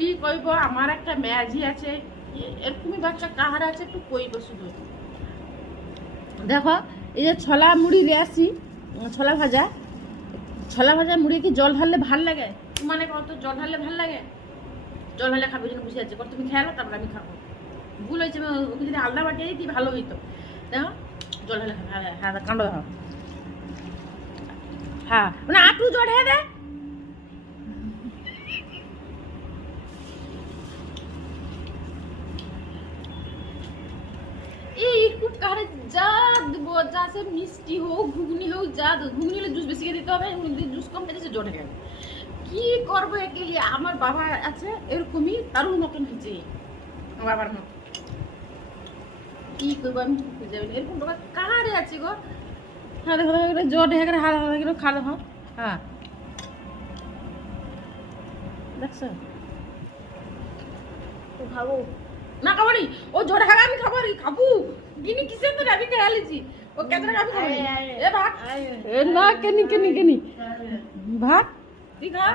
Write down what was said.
কি কইব আমার একটা ম্যাজি আছে এরকমই বাচ্চা কাহার আছে একটু কইব শুধু দেখো এই যে ছোলা মুড়ি নিয়ে আসি ছোলা ভাজা মুড়ি কি জল ঢাললে ভাল লাগে মানে কত জল ঢাললে ভাল লাগে জল ঢাললে খাবো জন্য বুঝে যাচ্ছে তুমি খেয়ালো তারপর আমি খাবো ভুল হয়েছে ওকে যদি আলাদা বাটিয়ে দিই ভালো হইতো দেখো জল ঢালে হ্যাঁ হ্যাঁ কাণ্ড দেখো হ্যাঁ মানে আটু জল ঢেলে দে খুব কারে যা দেবো যা সে মিষ্টি হোক ঘুগনি হোক যা ঘুগনি হলে জুস বেশি দিতে হবে জুস কম খেতে জটে গেল কি করবো একে আমার বাবা আছে এরকমই তারও মতন হয়েছে আমার বাবার মতো কি করবো আমি খুঁজে যাবেন এরকম বাবা কারে আছে গো হ্যাঁ দেখো জট হয়ে গেলে হাত হাত খা দেখো হ্যাঁ দেখছো তো খাবো না খাবো নি ও জোরে খাবে আমি খাবো নি খাবো গিনি কিসে তো আমি খেয়ে লিছি ও কেতরা আমি খাবো এ ভাগ এ না কেনি ভাগ তুই খা